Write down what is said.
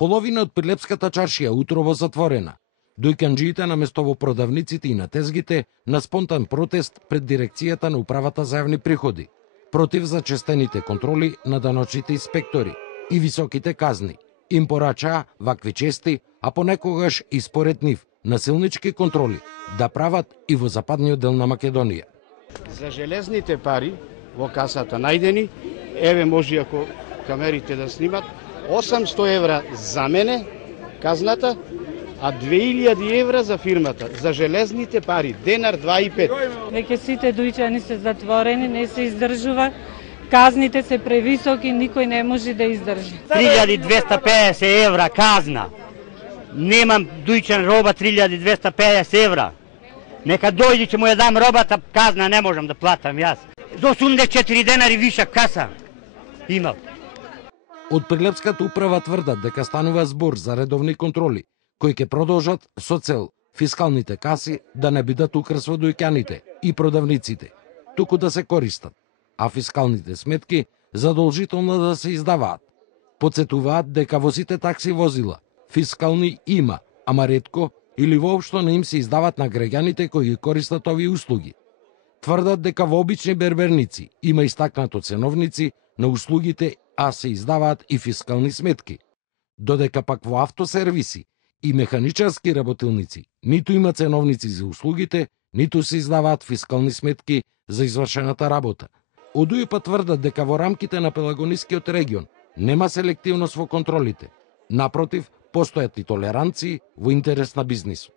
Половина од Прилепската чаршија утрово затворена. Дојканџиите наместо во продавниците и на тезгите на спонтан протест пред дирекцијата на Управата за јавни приходи, против зачестените контроли на даночните инспектори и високите казни. Им порачаа вакви чести, а понекогаш и според нив насилнички контроли да прават и во западниот дел на Македонија. За железните пари во касата најдени, еве може ако камерите да снимат, 800 евра за мене казната, а 2000 евра за фирмата. За железните пари, денар 2,5. Веќе сите дујчани се затворени, не се издржува. Казните се превисоки, никој не може да издржи. 3250 евра казна. Немам дујчан роба 3250 евра. Нека дојде, ќе му ја дам робата, казна не можам да платам јас. За 84 денари виша каса имам. Од Прилепската управа тврдат дека станува збор за редовни контроли, кои ќе продолжат со цел фискалните каси да не бидат украс во дојќаните и продавниците, туку да се користат, а фискалните сметки задолжително да се издаваат. Подсетуваат дека во сите такси возила фискални има, ама ретко или воопшто не им се издават на граѓаните кои ги користат овие услуги. Тврдат дека во обични берберници има истакнато ценовници на услугите, а се издаваат и фискални сметки, додека пак во автосервиси и механичарски работилници ниту има ценовници за услугите, ниту се издаваат фискални сметки за извршената работа. Од УИП тврдат дека во рамките на Пелагонискиот регион нема селективност во контролите. Напротив, постојат и толеранции во интерес на бизнисот.